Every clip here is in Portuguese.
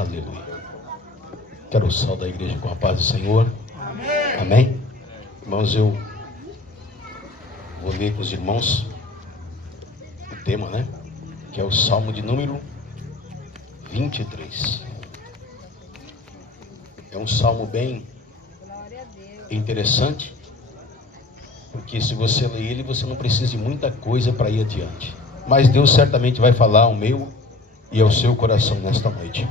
Aleluia. Quero saudar a igreja com a paz do Senhor. Amém. Amém. Irmãos, eu vou ler com os irmãos o tema, né? Que é o Salmo de número 23. É um salmo bem interessante, porque se você ler ele, você não precisa de muita coisa para ir adiante. Mas Deus certamente vai falar ao meu e ao seu coração nesta noite.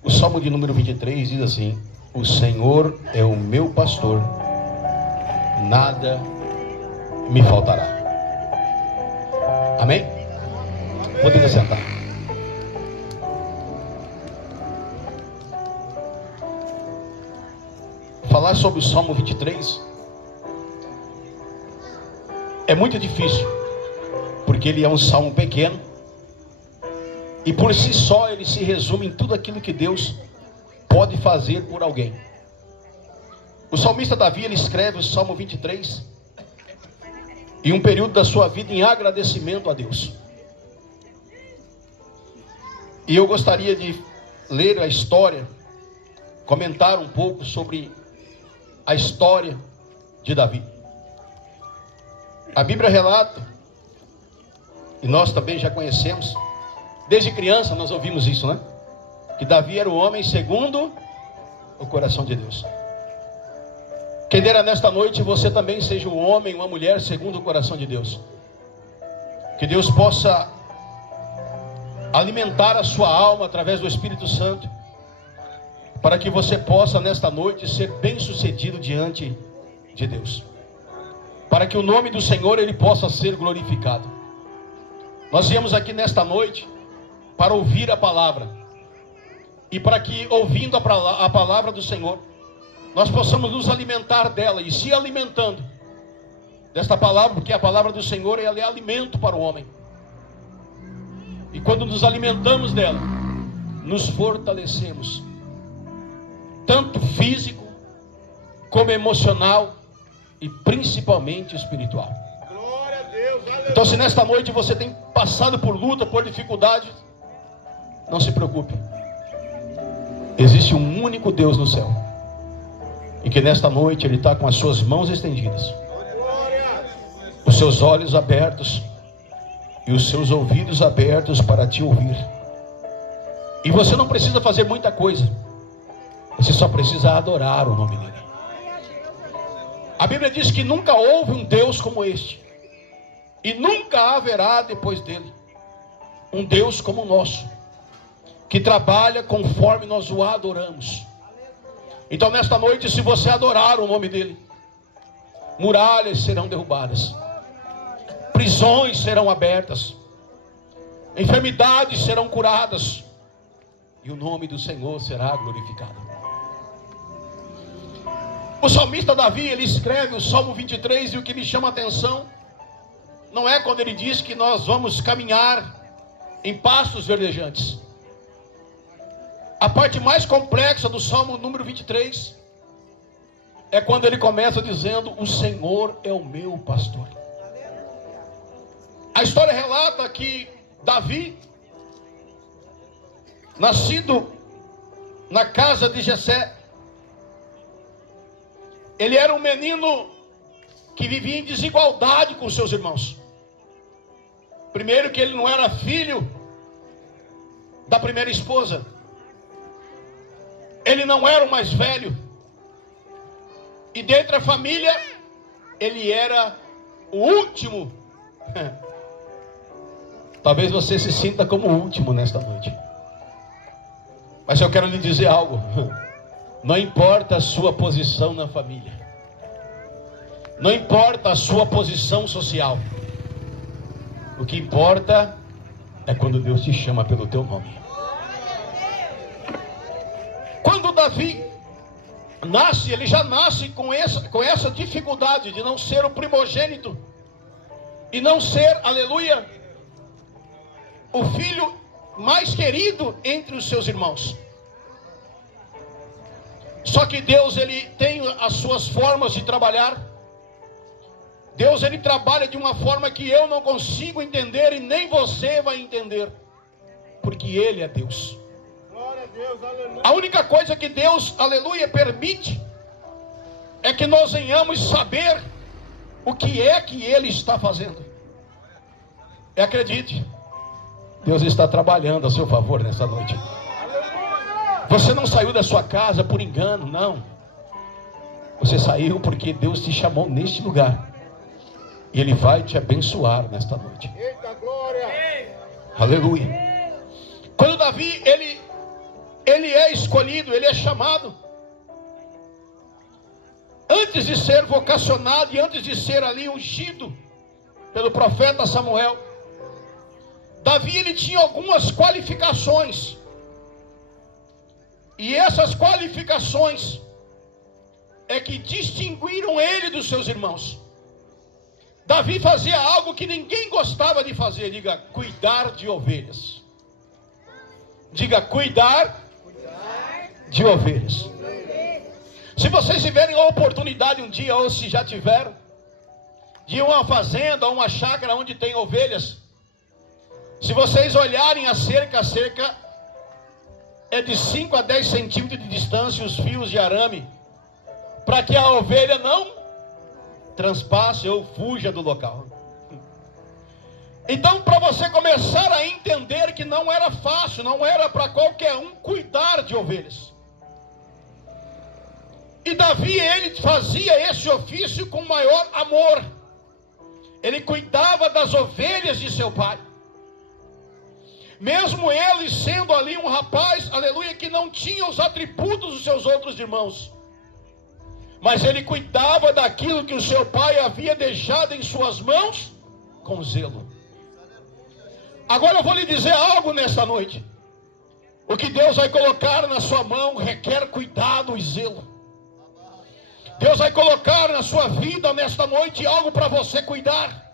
O Salmo de número 23 diz assim: o Senhor é o meu pastor, nada me faltará. Amém? Podemos sentar. Falar sobre o Salmo 23 é muito difícil, porque ele é um salmo pequeno e por si só ele se resume em tudo aquilo que Deus pode fazer por alguém. O salmista Davi, ele escreve o Salmo 23 em um período da sua vida em agradecimento a Deus. E eu gostaria de ler a história, comentar um pouco sobre a história de Davi. A Bíblia relata, e nós também já conhecemos, desde criança nós ouvimos isso, né? Que Davi era o homem segundo o coração de Deus. Quem dera nesta noite você também seja um homem, uma mulher segundo o coração de Deus. Que Deus possa alimentar a sua alma através do Espírito Santo, para que você possa nesta noite ser bem sucedido diante de Deus, para que o nome do Senhor ele possa ser glorificado. Nós viemos aqui nesta noite para ouvir a palavra, e para que ouvindo a palavra do Senhor nós possamos nos alimentar dela, e se alimentando desta palavra, porque a palavra do Senhor ela é alimento para o homem, e quando nos alimentamos dela, nos fortalecemos, tanto físico, como emocional, e principalmente espiritual. Glória a Deus, aleluia. Então se nesta noite você tem passado por luta, por dificuldade, não se preocupe. Existe um único Deus no céu, e que nesta noite Ele está com as suas mãos estendidas, os seus olhos abertos e os seus ouvidos abertos para te ouvir. E você não precisa fazer muita coisa, você só precisa adorar o nome dEle. A Bíblia diz que nunca houve um Deus como este, e nunca haverá depois dele um Deus como o nosso, que trabalha conforme nós o adoramos. Então nesta noite, se você adorar o nome dEle, muralhas serão derrubadas, prisões serão abertas, enfermidades serão curadas, e o nome do Senhor será glorificado. O salmista Davi, ele escreve o Salmo 23, e o que me chama a atenção não é quando ele diz que nós vamos caminhar em pastos verdejantes. A parte mais complexa do Salmo número 23 é quando ele começa dizendo: o Senhor é o meu pastor. A história relata que Davi, nascido na casa de Jessé, ele era um menino que vivia em desigualdade com seus irmãos. Primeiro que ele não era filho da primeira esposa, ele não era o mais velho, e dentre a família ele era o último. Talvez você se sinta como o último nesta noite, mas eu quero lhe dizer algo. Não importa a sua posição na família, não importa a sua posição social, o que importa é quando Deus te chama pelo teu nome. Quando Davi nasce, ele já nasce com essa dificuldade de não ser o primogênito, e não ser, aleluia, o filho mais querido entre os seus irmãos. Só que Deus, ele tem as suas formas de trabalhar. Deus, ele trabalha de uma forma que eu não consigo entender, e nem você vai entender, porque Ele é Deus. A única coisa que Deus, aleluia, permite é que nós venhamos saber o que é que Ele está fazendo. E acredite, Deus está trabalhando a seu favor nessa noite. Você não saiu da sua casa por engano, não. Você saiu porque Deus te chamou neste lugar. E Ele vai te abençoar nesta noite. Eita glória! Aleluia. Quando Davi, ele é escolhido, ele é chamado, antes de ser vocacionado e antes de ser ali ungido pelo profeta Samuel, Davi, ele tinha algumas qualificações. E essas qualificações é que distinguiram ele dos seus irmãos. Davi fazia algo que ninguém gostava de fazer. Diga, cuidar de ovelhas. Diga, cuidar de ovelhas. Se vocês tiverem a oportunidade um dia, ou se já tiveram, de ir a uma fazenda ou uma chácara onde tem ovelhas, se vocês olharem a cerca é de 5 a 10 centímetros de distância os fios de arame, para que a ovelha não transpasse ou fuja do local. Então, para você começar a entender que não era fácil, não era para qualquer um cuidar de ovelhas. E Davi, ele fazia esse ofício com maior amor. Ele cuidava das ovelhas de seu pai. Mesmo ele sendo ali um rapaz, aleluia, que não tinha os atributos dos seus outros irmãos. Mas ele cuidava daquilo que o seu pai havia deixado em suas mãos com zelo. Agora eu vou lhe dizer algo nesta noite. O que Deus vai colocar na sua mão requer cuidado e zelo. Deus vai colocar na sua vida nesta noite algo para você cuidar,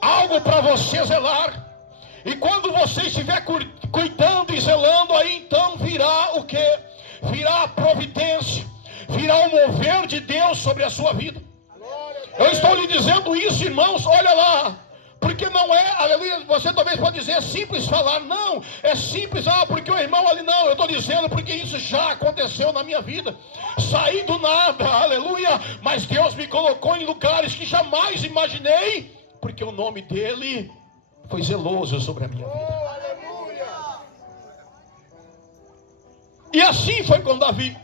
algo para você zelar. E quando você estiver cuidando e zelando, aí então virá o que? Virá a providência, virá o mover de Deus sobre a sua vida. Eu estou lhe dizendo isso, irmãos, olha lá. Porque não é, aleluia, você talvez pode dizer, é simples falar, não, é simples, porque o irmão ali, não, eu estou dizendo porque isso já aconteceu na minha vida, saí do nada, aleluia, mas Deus me colocou em lugares que jamais imaginei, porque o nome dele foi zeloso sobre a minha vida. E assim foi com Davi.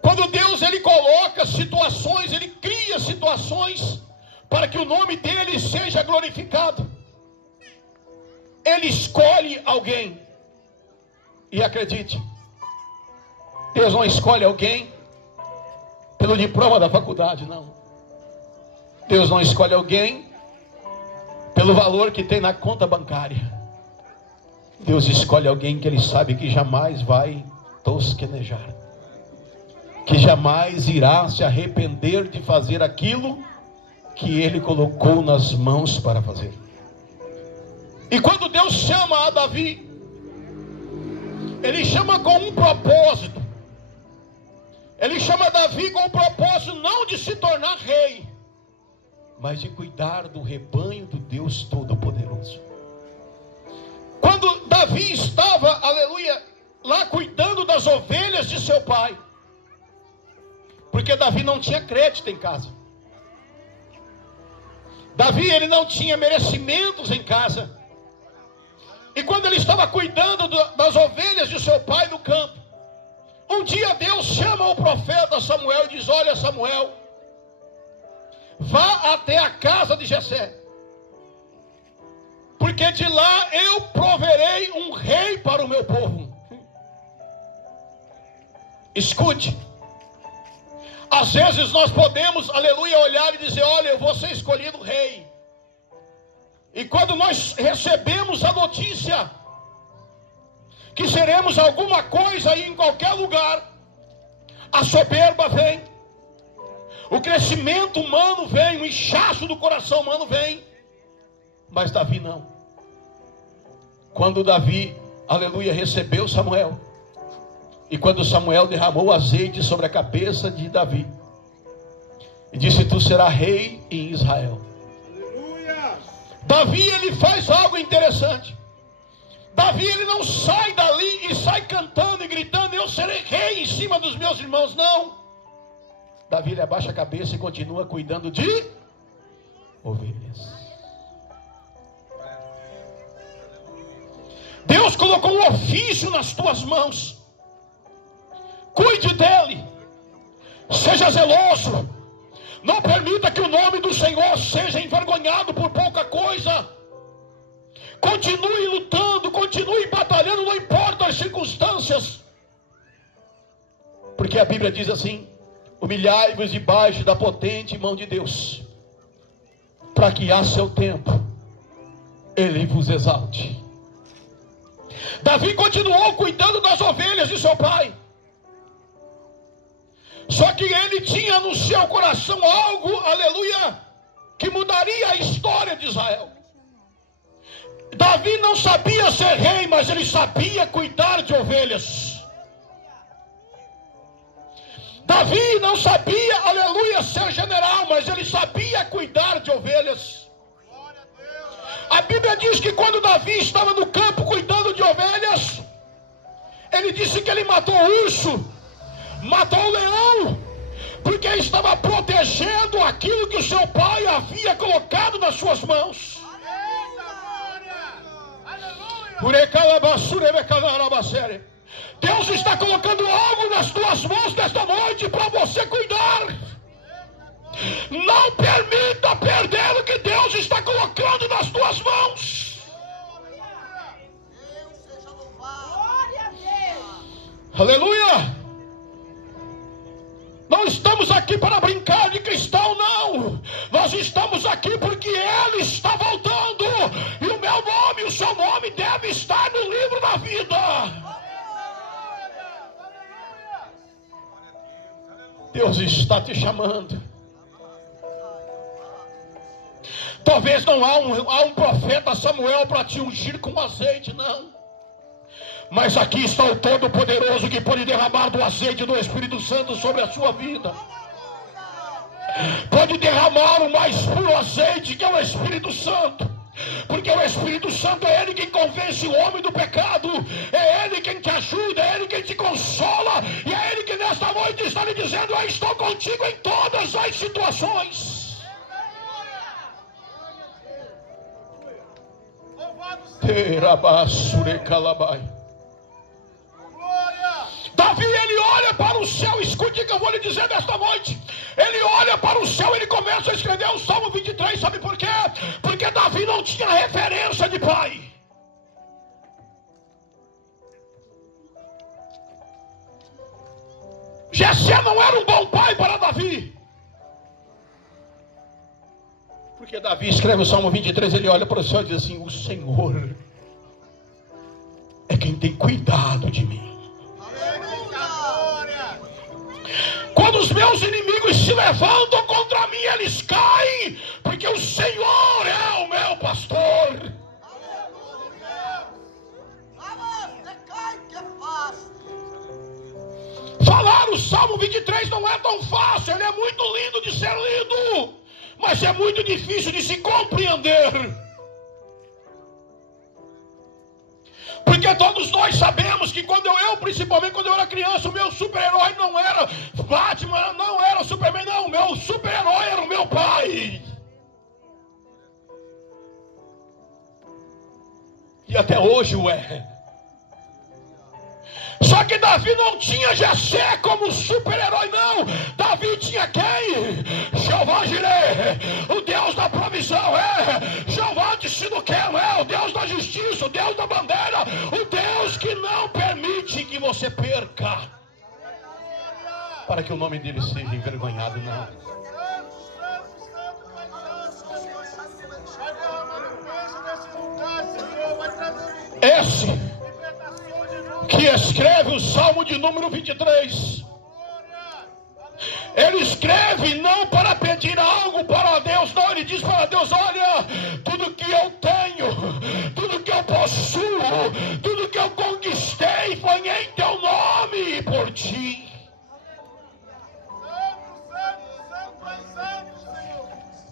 Quando Deus, ele coloca situações, ele cria situações, para que o nome dele seja glorificado, ele escolhe alguém. E acredite, Deus não escolhe alguém pelo diploma da faculdade, não. Deus não escolhe alguém pelo valor que tem na conta bancária. Deus escolhe alguém que ele sabe que jamais vai tosquenejar, que jamais irá se arrepender de fazer aquilo que ele colocou nas mãos para fazer. E quando Deus chama a Davi, ele chama com um propósito. Ele chama Davi com o propósito não de se tornar rei, mas de cuidar do rebanho do Deus Todo-Poderoso. Quando Davi estava, aleluia, lá cuidando das ovelhas de seu pai, porque Davi não tinha crédito em casa. Davi, ele não tinha merecimentos em casa. E quando ele estava cuidando das ovelhas de seu pai no campo, um dia Deus chama o profeta Samuel e diz: olha, Samuel, vá até a casa de Jessé, porque de lá eu proverei um rei para o meu povo. Escute. Às vezes nós podemos, aleluia, olhar e dizer: olha, eu vou ser escolhido rei. E quando nós recebemos a notícia que seremos alguma coisa aí em qualquer lugar, a soberba vem, o crescimento humano vem, o inchaço do coração humano vem. Mas Davi não. Quando Davi, aleluia, recebeu Samuel, e quando Samuel derramou azeite sobre a cabeça de Davi, e disse: tu serás rei em Israel. Aleluia. Davi, ele faz algo interessante. Davi, ele não sai dali e sai cantando e gritando: eu serei rei em cima dos meus irmãos. Não. Davi, ele abaixa a cabeça e continua cuidando de ovelhas. Deus colocou um ofício nas tuas mãos. Cuide dele. Seja zeloso. Não permita que o nome do Senhor seja envergonhado por pouca coisa. Continue lutando, continue batalhando, não importa as circunstâncias. Porque a Bíblia diz assim: humilhai-vos debaixo da potente mão de Deus, para que a seu tempo Ele vos exalte. Davi continuou cuidando das ovelhas de seu pai. Só que ele tinha no seu coração algo, aleluia, que mudaria a história de Israel. Davi não sabia ser rei, mas ele sabia cuidar de ovelhas. Davi não sabia, aleluia, ser general, mas ele sabia cuidar de ovelhas. A Bíblia diz que quando Davi estava no campo cuidando de ovelhas, ele disse que ele matou o urso, matou o leão, porque estava protegendo aquilo que o seu pai havia colocado nas suas mãos. Deus está colocando algo nas tuas mãos nesta noite para você cuidar. Não permita perder o que Deus está colocando nas tuas mãos. Deus seja louvado. Glória a Deus. Aleluia. Não estamos aqui para brincar de cristão, não. Nós estamos aqui porque Ele está voltando. E o meu nome, o seu nome deve estar no livro da vida. Deus está te chamando. Talvez não há um profeta Samuel para te ungir com azeite, não. Mas aqui está o Todo-Poderoso que pode derramar do azeite do Espírito Santo sobre a sua vida. Pode derramar o mais puro azeite, que é o Espírito Santo. Porque o Espírito Santo é Ele quem convence o homem do pecado. É Ele quem te ajuda, é Ele quem te consola. E é Ele que nesta noite está lhe dizendo: eu estou contigo em todas as situações. Davi, ele olha para o céu. Escute o que eu vou lhe dizer nesta noite. Ele olha para o céu, ele começa a escrever o Salmo 23. Sabe por quê? Porque Davi não tinha referência de pai. Jessé não era um bom pai para Davi. Porque Davi escreve o Salmo 23, ele olha para o céu e diz assim: o Senhor é quem tem cuidado de mim. Quando os meus inimigos se levantam contra mim, eles caem, porque o Senhor é o meu pastor. Falar o Salmo 23 não é tão fácil, ele é muito lindo de ser lido, mas é muito difícil de se compreender. Porque todos nós sabemos que principalmente quando eu era criança, o meu super-herói não era Batman, não era Superman, não. O meu super-herói era o meu pai. E até hoje o é. Só que Davi não tinha Jessé como super-herói, não. Davi tinha quem? Jeová Jireh, o Deus da provisão, Jeová de Sinuquém, o Deus da justiça, o Deus da bandeira, o Deus que não permite que você perca, para que o nome dele seja envergonhado, não. Esse que escreve o Salmo de número 23, ele escreve não para pedir algo para Deus, não. Ele diz para Deus: olha, tudo que eu tenho, tudo que eu possuo, tudo que eu conquistei foi em teu nome e por ti.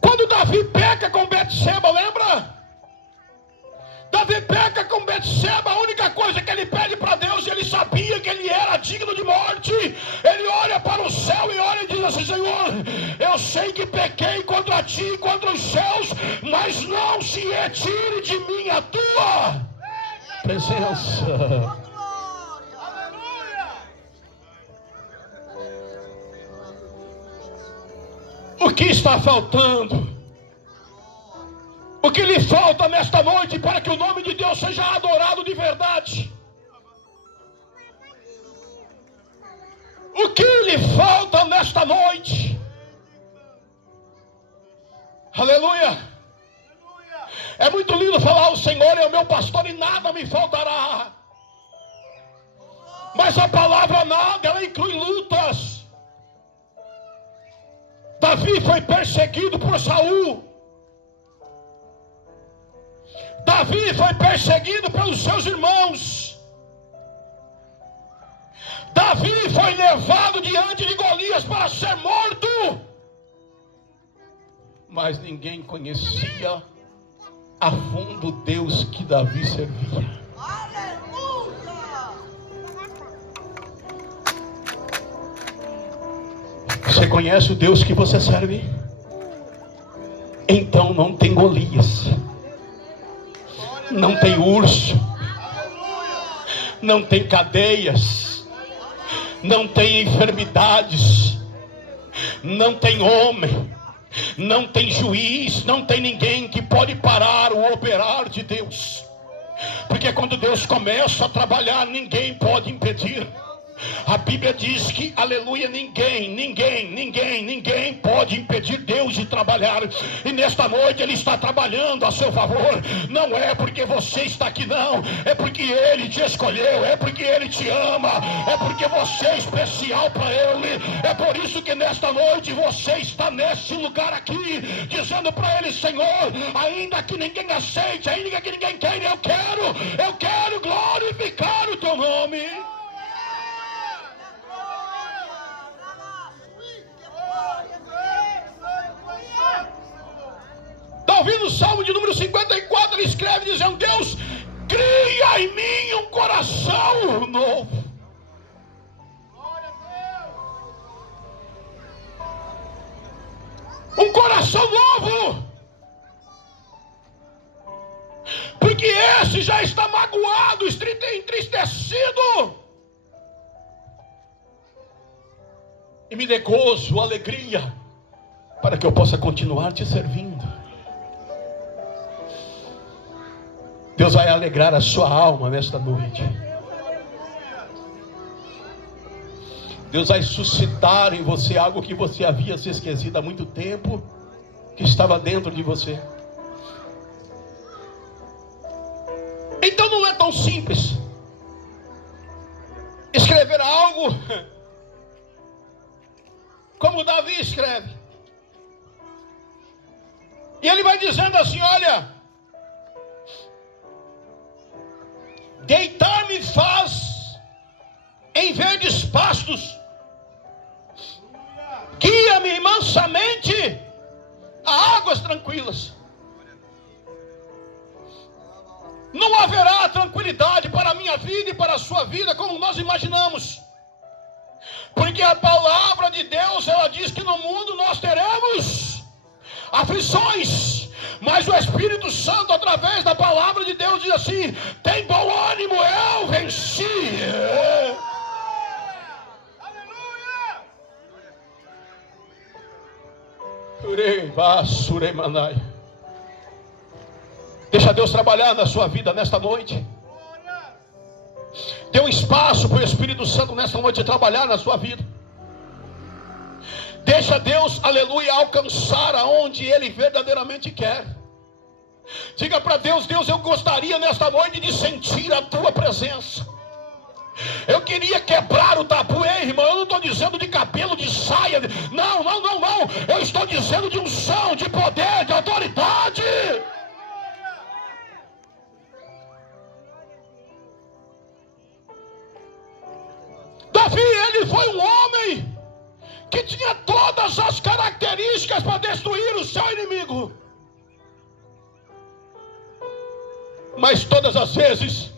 Quando Davi peca com Betseba, lembra? Davi peca com Betseba, a única coisa que ele pede para Deus, ele sabia que ele era digno de morte. Ele olha para o céu e olha e diz assim: Senhor, eu sei que pequei contra ti e contra os céus, mas não se retire de mim a tua presença. O que está faltando? O que lhe falta nesta noite para que o nome de Deus seja adorado de verdade? O que lhe falta nesta noite? Aleluia! É muito lindo falar: o Senhor é o meu pastor e nada me faltará. Mas a palavra nada, ela inclui lutas. Davi foi perseguido por Saul. Davi foi perseguido pelos seus irmãos. Davi foi levado diante de Golias para ser morto. Mas ninguém conhecia a fundo o Deus que Davi servia. Você conhece o Deus que você serve? Então não tem Golias, não tem urso, não tem cadeias, não tem enfermidades, não tem homem, não tem juiz, não tem ninguém que pode parar o operar de Deus. Porque quando Deus começa a trabalhar, ninguém pode impedir. A Bíblia diz que, aleluia, ninguém pode impedir Deus de trabalhar. E nesta noite Ele está trabalhando a seu favor. Não é porque você está aqui, não. É porque Ele te escolheu. É porque Ele te ama. É porque você é especial para Ele. É por isso que nesta noite você está neste lugar aqui, dizendo para Ele: Senhor, ainda que ninguém aceite, ainda que ninguém queira, eu quero glorificar o Teu nome. Davi, no Salmo de número 54, ele escreve dizendo: Deus, cria em mim um coração novo. Um coração novo. Porque esse já está magoado, entristecido. E me dê gozo, alegria, para que eu possa continuar te servindo. Deus vai alegrar a sua alma nesta noite. Deus vai suscitar em você algo que você havia se esquecido há muito tempo, que estava dentro de você. Então não é tão simples escrever algo como Davi escreve. E ele vai dizendo assim: olha, deitar-me faz em verdes pastos, guia-me mansamente a águas tranquilas. Não haverá tranquilidade para a minha vida e para a sua vida como nós imaginamos. Porque a palavra de Deus, ela diz que no mundo nós teremos aflições. Mas o Espírito Santo, através da palavra de Deus, diz assim: tem bom ânimo, eu venci. Aleluia. Deixa Deus trabalhar na sua vida nesta noite. Dê um espaço para o Espírito Santo nesta noite trabalhar na sua vida. Deixa Deus, aleluia, alcançar aonde Ele verdadeiramente quer. Diga para Deus: Deus, eu gostaria nesta noite de sentir a Tua presença. Eu queria quebrar o tabu. Ei, irmão, eu não estou dizendo de cabelo, de saia. Não. Eu estou dizendo de unção, de poder, de autoridade. Davi, ele foi um homem que tinha todas as características para destruir o seu inimigo. Mas todas as vezes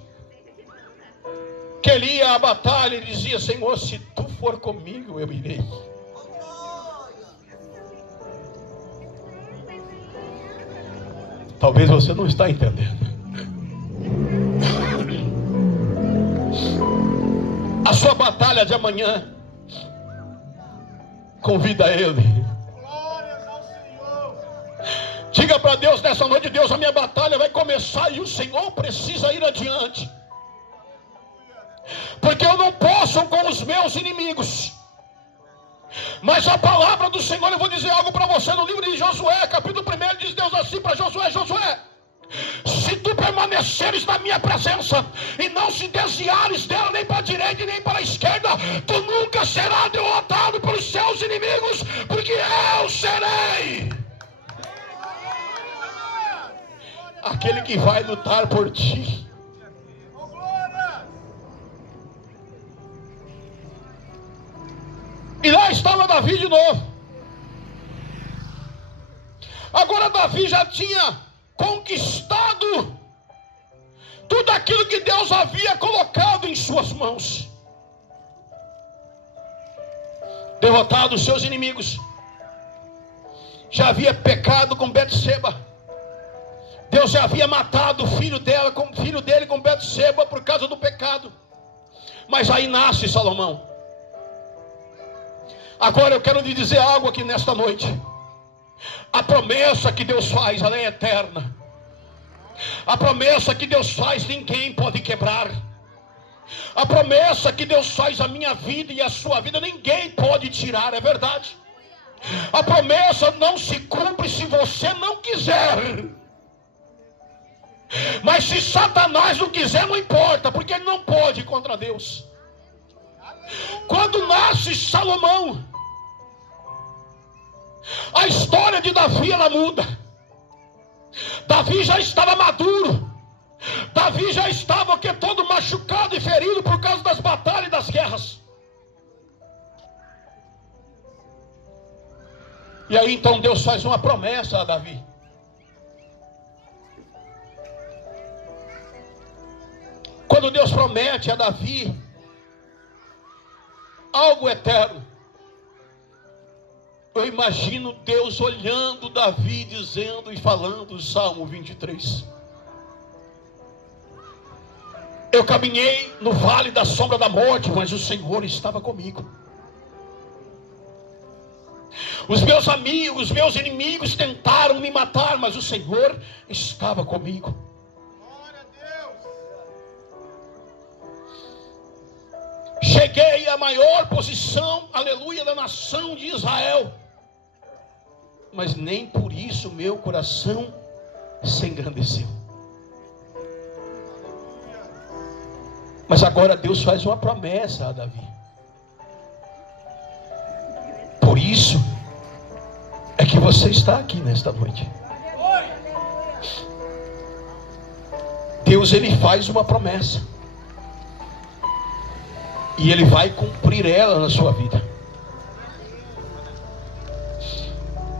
que ele ia à batalha, ele dizia: Senhor, se tu for comigo, eu irei. Talvez você não está entendendo. A sua batalha de amanhã, convida ele. Diga para Deus nessa noite: Deus, a minha batalha vai começar e o Senhor precisa ir adiante. Porque eu não posso com os meus inimigos. Mas a palavra do Senhor, eu vou dizer algo para você no livro de Josué, capítulo 1, diz Deus assim para Josué: Josué, se tu permaneceres na minha presença e não se desviares dela nem para a direita e nem para a esquerda, tu nunca serás derrotado pelos seus inimigos, porque eu serei aquele que vai lutar por ti. E lá estava Davi de novo. Agora Davi já tinha conquistado tudo aquilo que Deus havia colocado em suas mãos. Derrotado os seus inimigos. Já havia pecado com Betseba. Deus já havia matado o filho dele com Betseba por causa do pecado. Mas aí nasce Salomão. Agora eu quero lhe dizer algo aqui nesta noite. A promessa que Deus faz, ela é eterna. A promessa que Deus faz, ninguém pode quebrar. A promessa que Deus faz a minha vida e a sua vida, ninguém pode tirar, é verdade. A promessa não se cumpre se você não quiser. Mas se Satanás não quiser, não importa, porque ele não pode contra Deus. Quando nasce Salomão, a história de Davi, ela muda. Davi já estava maduro. Davi já estava todo machucado e ferido por causa das batalhas e das guerras. E aí então Deus faz uma promessa a Davi. Quando Deus promete a Davi algo eterno, eu imagino Deus olhando Davi, dizendo e falando o Salmo 23. Eu caminhei no vale da sombra da morte, mas o Senhor estava comigo. Os meus amigos, os meus inimigos tentaram me matar, mas o Senhor estava comigo. Cheguei à maior posição, aleluia, da nação de Israel. Mas nem por isso meu coração se engrandeceu. Mas agora Deus faz uma promessa a Davi. Por isso é que você está aqui nesta noite. Deus, ele faz uma promessa. E ele vai cumprir ela na sua vida.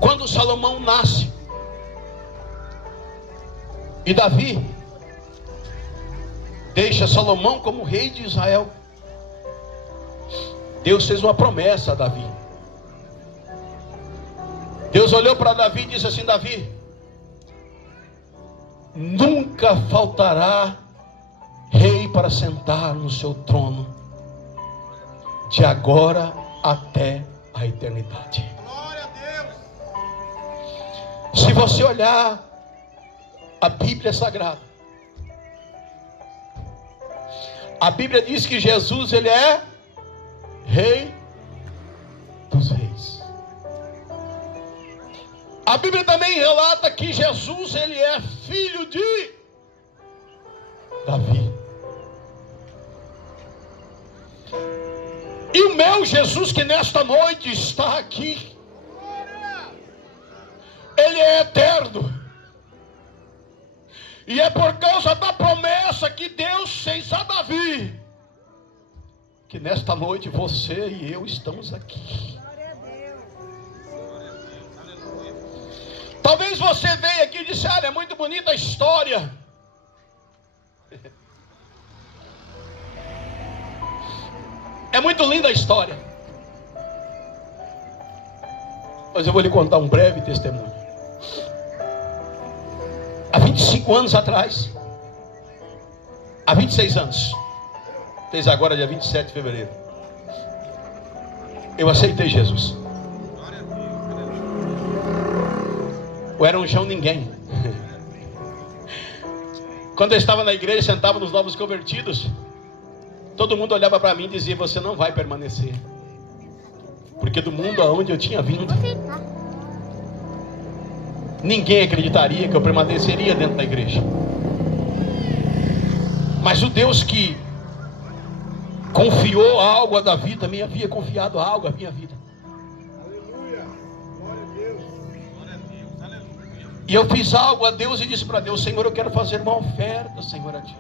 Quando Salomão nasce, e Davi deixa Salomão como rei de Israel, Deus fez uma promessa a Davi. Deus olhou para Davi e disse assim: Davi, nunca faltará rei para sentar no seu trono, de agora até a eternidade. Se você olhar a Bíblia Sagrada, a Bíblia diz que Jesus, ele é Rei dos Reis. A Bíblia também relata que Jesus, ele é filho de Davi. E o meu Jesus, que nesta noite está aqui, ele é eterno. E é por causa da promessa que Deus fez a Davi, que nesta noite você e eu estamos aqui. Talvez você veja aqui e disse: é muito bonita a história É muito linda a história. Mas eu vou lhe contar um breve testemunho. Há 25 anos atrás, há 26 anos, fez agora dia 27 de fevereiro, eu aceitei Jesus. Eu era um João ninguém. Quando eu estava na igreja, sentava nos novos convertidos, todo mundo olhava para mim e dizia: você não vai permanecer. Porque do mundo aonde eu tinha vindo, ninguém acreditaria que eu permaneceria dentro da igreja. Mas o Deus que confiou algo a Davi também havia confiado algo à minha vida. Aleluia, glória a Deus, aleluia. E eu fiz algo a Deus e disse para Deus: Senhor, eu quero fazer uma oferta, Senhor, a Ti.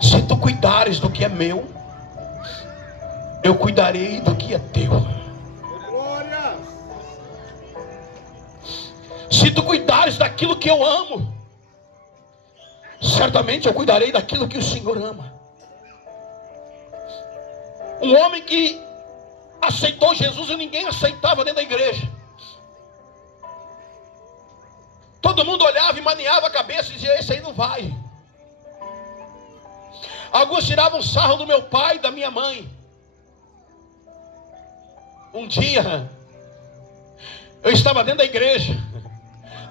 Se Tu cuidares do que é meu, eu cuidarei do que é Teu. Glória. Se Tu cuidares daquilo que eu amo, certamente eu cuidarei daquilo que o Senhor ama. Um homem que aceitou Jesus e ninguém aceitava dentro da igreja. Todo mundo olhava e maniava a cabeça e dizia: esse aí não vai. Alguns tiravam sarro do meu pai e da minha mãe. Um dia, eu estava dentro da igreja,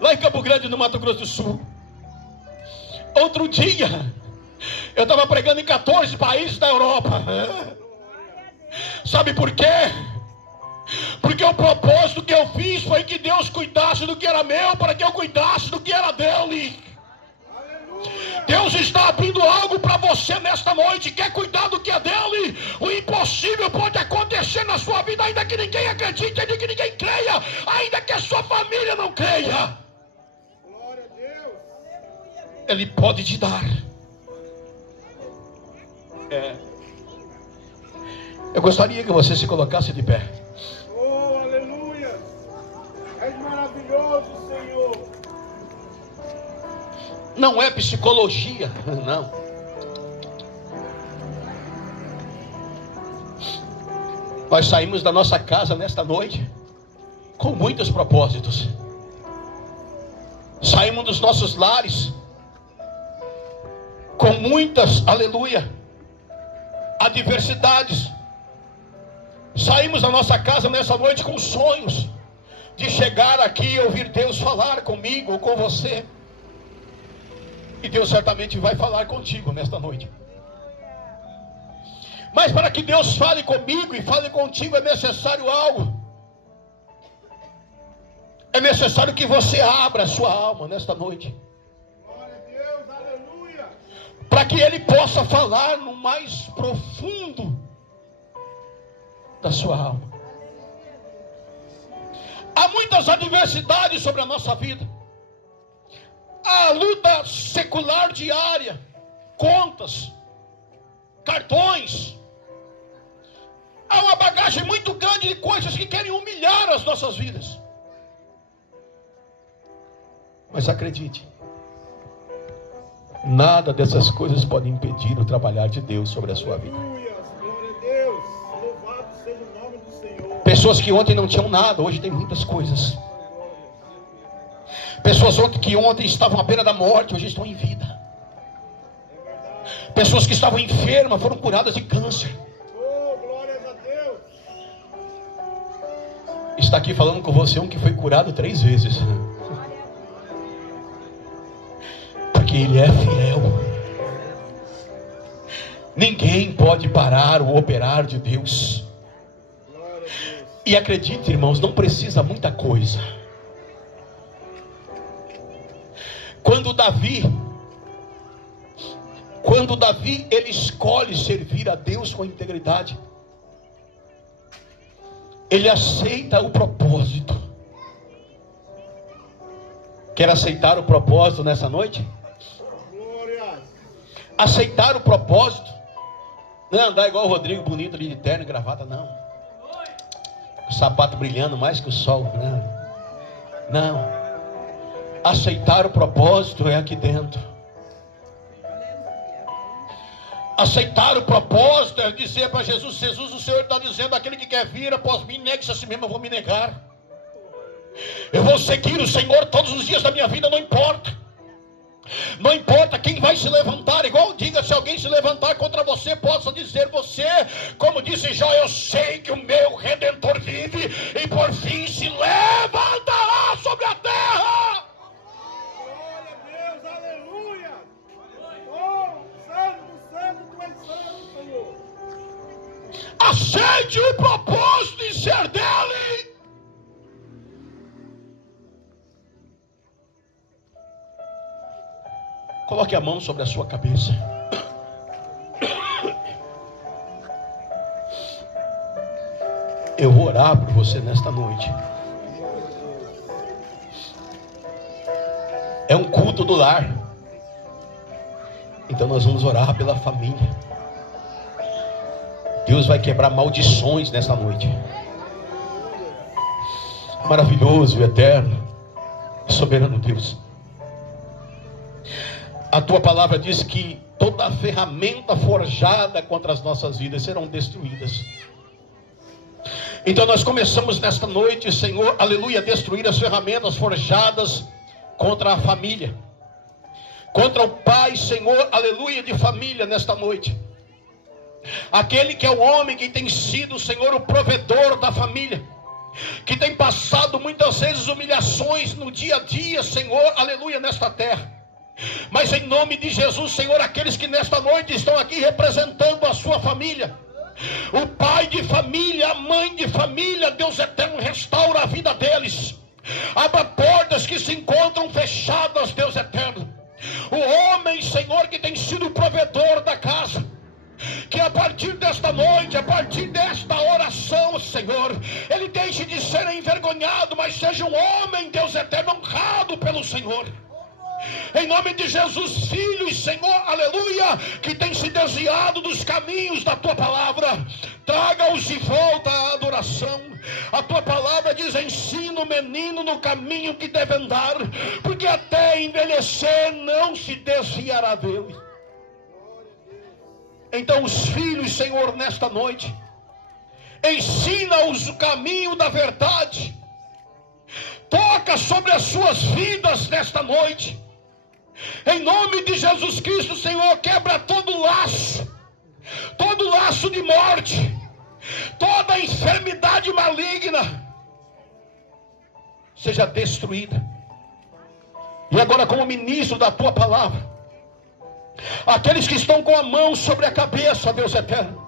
lá em Campo Grande, no Mato Grosso do Sul. Outro dia, eu estava pregando em 14 países da Europa. Sabe por quê? Porque o propósito que eu fiz foi que Deus cuidasse do que era meu, para que eu cuidasse do que era dele. Deus está abrindo algo para você nesta noite. Quer cuidar do que é dele? O impossível pode acontecer na sua vida, ainda que ninguém acredite, ainda que ninguém creia, ainda que a sua família não creia. Glória a Deus. Ele pode te dar. Eu gostaria que você se colocasse de pé. Oh, aleluia. És maravilhoso, Senhor. Não é psicologia, não. Nós saímos da nossa casa nesta noite com muitos propósitos. Saímos dos nossos lares com muitas, aleluia, adversidades. Saímos da nossa casa nessa noite com sonhos de chegar aqui e ouvir Deus falar comigo ou com você. E Deus certamente vai falar contigo nesta noite. Mas para que Deus fale comigo e fale contigo é necessário algo. É necessário que você abra a sua alma nesta noite. Glória a Deus, aleluia. Para que Ele possa falar no mais profundo da sua alma. Há muitas adversidades sobre a nossa vida. A luta secular diária, contas, cartões. Há uma bagagem muito grande de coisas que querem humilhar as nossas vidas. Mas acredite, nada dessas coisas pode impedir o trabalhar de Deus sobre a sua vida. Aleluia, glória a Deus. Louvado seja o nome do Senhor. Pessoas que ontem não tinham nada, hoje têm muitas coisas. Pessoas que ontem estavam à beira da morte, hoje estão em vida. Pessoas que estavam enfermas, foram curadas de câncer. Oh, glórias a Deus. Está aqui falando com você um que foi curado 3 vezes. Porque Ele é fiel. Ninguém pode parar o operar de Deus. Glória a Deus. E acredite, irmãos, não precisa muita coisa. Quando Davi ele escolhe servir a Deus com integridade, ele aceita o propósito. Quer aceitar o propósito nessa noite? Glória. Aceitar o propósito não é andar igual o Rodrigo, bonito ali de terno e gravata, não. O sapato brilhando mais que o sol, não. Aceitar o propósito é aqui dentro. Aceitar o propósito é dizer para Jesus: Jesus, o Senhor está dizendo, aquele que quer vir após mim, negue-se a si mesmo. Eu vou me negar. Eu vou seguir o Senhor todos os dias da minha vida, não importa. Não importa quem vai se levantar. Igual diga, se alguém se levantar contra você, possa dizer você, como disse Jó: eu sei que o meu Redentor vive e por fim se levantará sobre a terra. Glória a Deus, aleluia. Oh, santo, tu és santo, Senhor. Aceite o propósito de ser dele. Coloque a mão sobre a sua cabeça. Eu vou orar por você nesta noite. É um culto do lar. Então nós vamos orar pela família. Deus vai quebrar maldições nesta noite. Maravilhoso, eterno, soberano Deus. A tua palavra diz que toda ferramenta forjada contra as nossas vidas serão destruídas. Então nós começamos nesta noite, Senhor, aleluia, a destruir as ferramentas forjadas contra a família, contra o pai, Senhor, aleluia, de família nesta noite. Aquele que é o homem que tem sido, Senhor, o provedor da família, que tem passado muitas vezes humilhações no dia a dia, Senhor, aleluia, nesta terra. Mas em nome de Jesus, Senhor, aqueles que nesta noite estão aqui representando a sua família, o pai de família, a mãe de família, Deus eterno, restaura a vida deles. Abra portas que se encontram fechadas, Deus eterno. O homem, Senhor, que tem sido o provedor da casa, que a partir desta noite, a partir desta oração, Senhor, ele deixe de ser envergonhado, mas seja um homem, Deus eterno, honrado pelo Senhor. Em nome de Jesus, filhos, Senhor, aleluia, que tem se desviado dos caminhos da tua palavra, traga-os de volta à adoração. A tua palavra diz: ensina o menino no caminho que deve andar, porque até envelhecer não se desviará dele. Então os filhos, Senhor, nesta noite, ensina-os o caminho da verdade. Toca sobre as suas vidas nesta noite. Em nome de Jesus Cristo, Senhor, quebra todo laço de morte, toda enfermidade maligna seja destruída. E agora, como ministro da tua palavra, aqueles que estão com a mão sobre a cabeça, Deus eterno,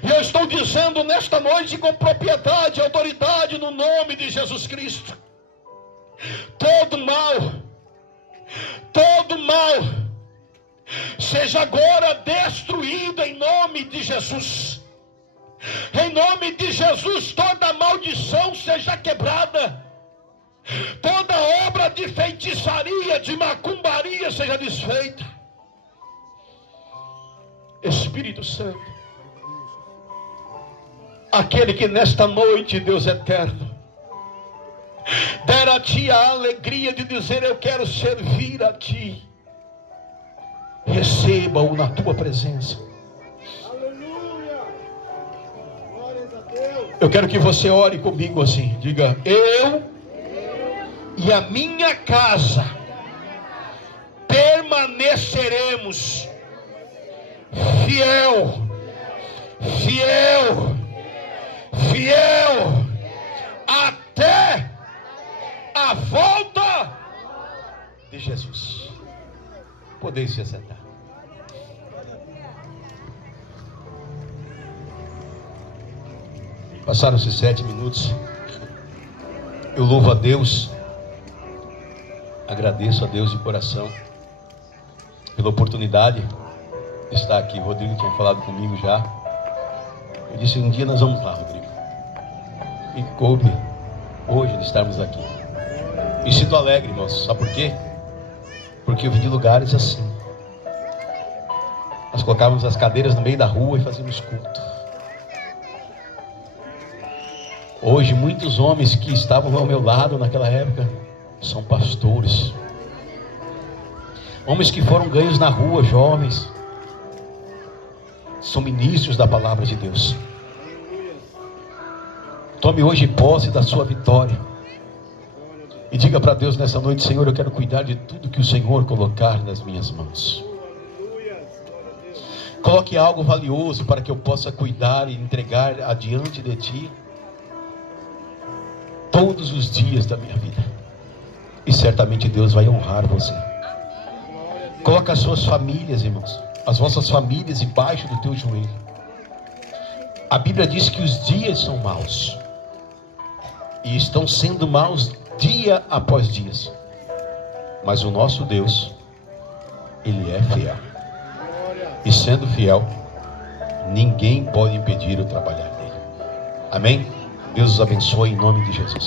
e eu estou dizendo nesta noite com propriedade e autoridade no nome de Jesus Cristo: todo mal seja agora destruído em nome de Jesus. Em nome de Jesus, toda maldição seja quebrada, toda obra de feitiçaria, de macumbaria seja desfeita. Espírito Santo, aquele que nesta noite, Deus eterno, der a ti a alegria de dizer: eu quero servir a ti, receba-o na tua presença. Aleluia. Glórias a Deus. Eu quero que você ore comigo assim, diga: eu e a minha casa permaneceremos fiel até a volta de Jesus. Podeis se assentar. Passaram-se 7 minutos. Eu louvo a Deus, agradeço a Deus de coração pela oportunidade de estar aqui. O Rodrigo tinha falado comigo já. Eu disse: um dia nós vamos lá, Rodrigo. E coube hoje de estarmos aqui. Me sinto alegre, irmãos. Sabe por quê? Porque eu vim de lugares assim. Nós colocávamos as cadeiras no meio da rua e fazíamos culto. Hoje muitos homens que estavam ao meu lado naquela época são pastores. Homens que foram ganhos na rua, jovens. são ministros da palavra de Deus. Tome hoje posse da sua vitória. E diga para Deus nessa noite: Senhor, eu quero cuidar de tudo que o Senhor colocar nas minhas mãos. Coloque algo valioso para que eu possa cuidar e entregar adiante de Ti todos os dias da minha vida. E certamente Deus vai honrar você. Coloque as suas famílias, irmãos, as vossas famílias embaixo do teu joelho. A Bíblia diz que os dias são maus. E estão sendo maus dia após dia. Mas o nosso Deus, Ele é fiel. E sendo fiel, ninguém pode impedir o trabalhar dele. Amém? Deus os abençoe em nome de Jesus.